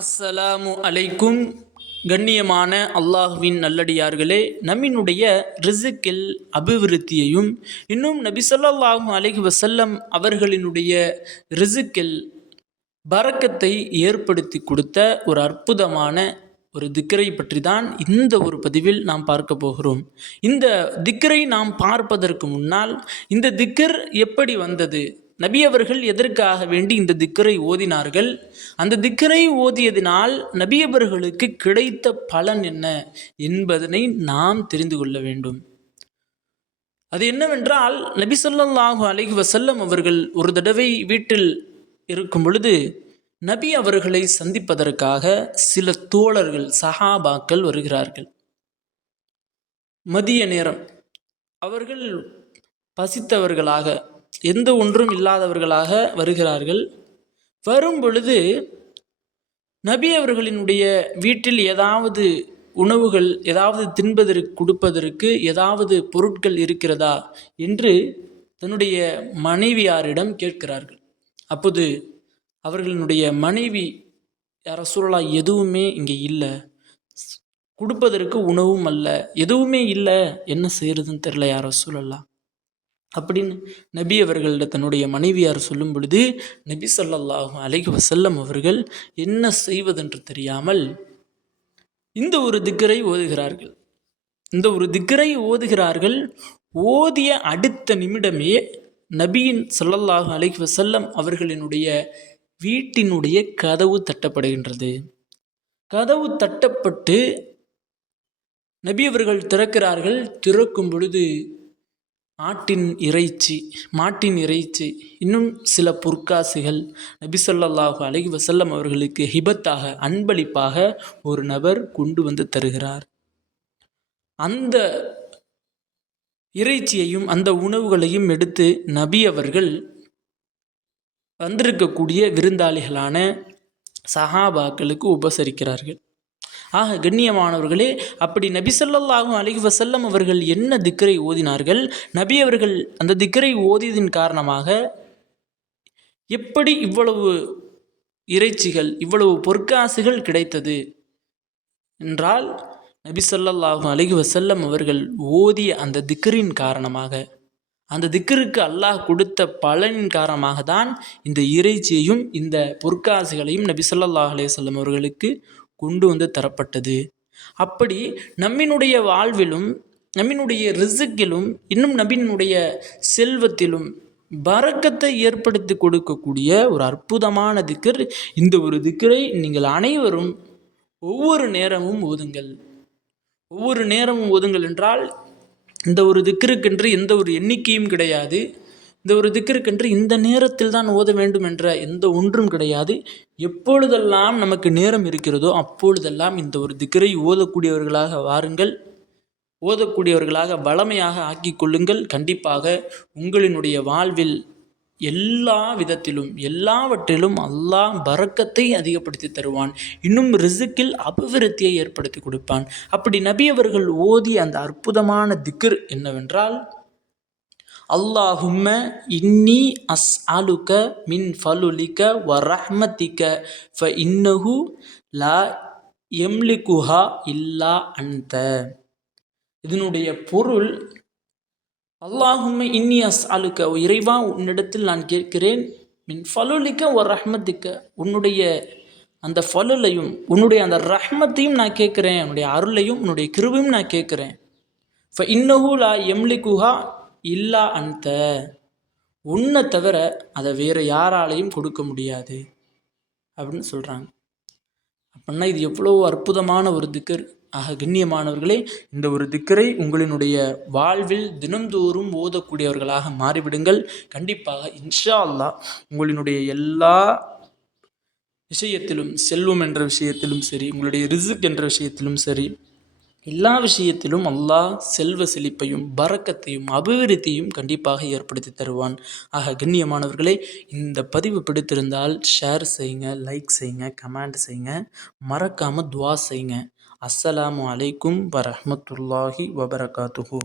அஸ்ஸலாமு அலைக்கும். கண்ணியமான அல்லாஹுவின் நல்லடியார்களே நம்மினுடைய ரிசுக்கில் அபிவிருத்தியையும் இன்னும் நபி சொல்லாஹும் அலைஹி வசல்லம் அவர்களினுடைய ரிசுக்கில் பறக்கத்தை ஏற்படுத்தி கொடுத்த ஒரு அற்புதமான ஒரு திக்கரை பற்றி தான் இந்த ஒரு பதிவில் நாம் பார்க்க போகிறோம். இந்த திக்கரை நாம் பார்ப்பதற்கு முன்னால் இந்த திக்கர் எப்படி வந்தது? நபி அவர்கள் எதற்காக வேண்டி இந்த திக்கரை ஓதினார்கள்? அந்த திக்கரை ஓதியதினால் நபி அவர்களுக்கு கிடைத்த பலன் என்ன என்பதனை நாம் தெரிந்து கொள்ள வேண்டும். அது என்னவென்றால் நபி சொல்லாஹு அலைஹி வசல்லம் அவர்கள் ஒரு தடவை வீட்டில் இருக்கும் பொழுது நபி அவர்களை சந்திப்பதற்காக சில தோழர்கள் சஹாபாக்கள் வருகிறார்கள். மதிய நேரம். அவர்கள் பசித்தவர்களாக எந்த ஒன்றும் இல்லாதவர்களாக வருகிறார்கள். வரும் பொழுது நபி அவர்களினுடைய வீட்டில் ஏதாவது உணவுகள் ஏதாவது தின்பதற்கு கொடுப்பதற்கு ஏதாவது பொருட்கள் இருக்கிறதா என்று தன்னுடைய மனைவியாரிடம் கேட்கிறார்கள். அப்போது அவர்களினுடைய மனைவி யார சூழலா எதுவுமே இங்கே இல்லை. கொடுப்பதற்கு உணவும் அல்ல. எதுவுமே இல்லை. என்ன செய்யறதுன்னு தெரில யார சூழலா அப்படின்னு நபி அவர்களிட தன்னுடைய மனைவியார் சொல்லும் பொழுது நபி ஸல்லல்லாஹு அலைஹி வசல்லம் அவர்கள் என்ன செய்வதென்று தெரியாமல் இந்த ஒரு திக்கரை ஓதுகிறார்கள். இந்த ஒரு திக்கரை ஓதுகிறார்கள். ஓதிய அடுத்த நிமிடமே நபியின் ஸல்லல்லாஹு அலைஹி வசல்லம் அவர்களினுடைய வீட்டினுடைய கதவு தட்டப்படுகின்றது. கதவு தட்டப்பட்டு நபி அவர்கள் திறக்கிறார்கள். திறக்கும் பொழுது ஆட்டின் இறைச்சி மாட்டின் இறைச்சி. இன்னும் சில பொற்காசுகள். நபிசல்லாஹு அலஹி வசல்லம் அவர்களுக்கு ஹிபத்தாக அன்பளிப்பாக ஒரு நபர் கொண்டு வந்து தருகிறார். அந்த இறைச்சியையும் அந்த உணவுகளையும் எடுத்து நபி அவர்கள் வந்திருக்கக்கூடிய விருந்தாளிகளான சஹாபாக்களுக்கு உபசரிக்கிறார்கள். ஆக கண்ணியமானவர்களே அப்படி நபி ஸல்லல்லாஹு அலைஹி வஸல்லம் அவர்கள் என்ன திக்கரை ஓதினார்கள்? நபி அவர்கள் அந்த திக்கரை ஓதியதின் காரணமாக எப்படி இவ்வளவு இறைச்சிகள் இவ்வளவு பொற்காசுகள் கிடைத்தது என்றால் நபி ஸல்லல்லாஹு அலிஹி வசல்லம் அவர்கள் ஓதிய அந்த திக்கரின் காரணமாக அந்த திக்கருக்கு அல்லாஹ் கொடுத்த பலனின் காரணமாக தான் இந்த இறைச்சியையும் இந்த பொற்காசுகளையும் நபி சொல்லல்லாஹ் அலைஹி அவர்களுக்கு கொண்டு வந்து தரப்பட்டது. அப்படி நம்மினுடைய வாழ்விலும் நம்மினுடைய ரிசுக்கிலும் இன்னும் நபியினுடைய செல்வத்திலும் பறக்கத்தை ஏற்படுத்தி கொடுக்கக்கூடிய ஒரு அற்புதமான திக்கர் இந்த ஒரு திக்கரை நீங்கள் அனைவரும் ஒவ்வொரு நேரமும் ஓதுங்கள். ஒவ்வொரு நேரமும் ஓதுங்கள் என்றால் இந்த ஒரு திக்கருக்கென்று எந்த ஒரு எண்ணிக்கையும் கிடையாது. இந்த ஒரு திக்கிற்கென்று இந்த நேரத்தில் தான் ஓத வேண்டும் என்ற எந்த ஒன்றும் கிடையாது. எப்பொழுதெல்லாம் நமக்கு நேரம் இருக்கிறதோ அப்பொழுதெல்லாம் இந்த ஒரு திக்கரை ஓதக்கூடியவர்களாக வாருங்கள். ஓதக்கூடியவர்களாக வளமையாக ஆக்கி கொள்ளுங்கள். கண்டிப்பாக உங்களினுடைய வாழ்வில் எல்லா விதத்திலும் எல்லாவற்றிலும் அல்லாஹ் பறக்கத்தை அதிகப்படுத்தி தருவான். இன்னும் ரிசுக்கில் அபிவிருத்தியை ஏற்படுத்தி கொடுப்பான். அப்படி நபி அவர்கள் ஓதி அந்த அற்புதமான திக்ர் என்னவென்றால் அல்லாஹும்ம இன்னி அஸ் அலுக்க மின் ஃபலுலிக்க வ ரஹ்மத்திக்க ஃப இன்னஹு லா எம்லிகுஹா இல்லா அந்த இதனுடைய பொருள் அல்லாஹும்ம இன்னி அஸ் அலுக்க இறைவா உன்னிடத்தில் நான் கேட்கிறேன் மின் ஃபலுலிக்க ஒரு ரஹ்மத்திக்க உன்னுடைய அந்த ஃபலுலையும் உன்னுடைய அந்த ரஹ்மத்தையும் நான் கேட்குறேன் உன்னுடைய அருளையும் உன்னுடைய கிருவையும் நான் கேட்குறேன். ஃப இன்னஹு லா எம்லிகுஹா இல்லா அந்த. உன்னை தவிர அதை வேறு யாராலையும் கொடுக்க முடியாது. அப்படின்னு சொல்கிறாங்க அப்படின்னா இது எவ்வளோ அற்புதமான ஒரு திக்கர். ஆக கண்ணியமானவர்களே இந்த ஒரு திக்கரை உங்களினுடைய வாழ்வில் தினந்தோறும் ஓதக்கூடியவர்களாக மாறிவிடுங்கள். கண்டிப்பாக இன்ஷா அல்லாஹ் உங்களினுடைய எல்லா விஷயத்திலும் செல்வம் என்ற விஷயத்திலும் சரி உங்களுடைய ரிசுக் என்ற விஷயத்திலும் சரி எல்லா விஷயத்திலும் அல்லாஹ் செல்வ செழிப்பையும் பறக்கத்தையும் அபிவிருத்தியும் கண்டிப்பாக ஏற்படுத்தி தருவான். ஆக கண்ணியமானவர்களே இந்த பதிவு பிடித்திருந்தால் ஷேர் செய்யுங்க லைக் செய்யுங்க கமெண்ட் செய்யுங்க. மறக்காமல் துவா செய்யுங்க. அஸ்ஸலாமு அலைக்கும் வரமத்துல்லாஹி வபரகாத்துஹூ.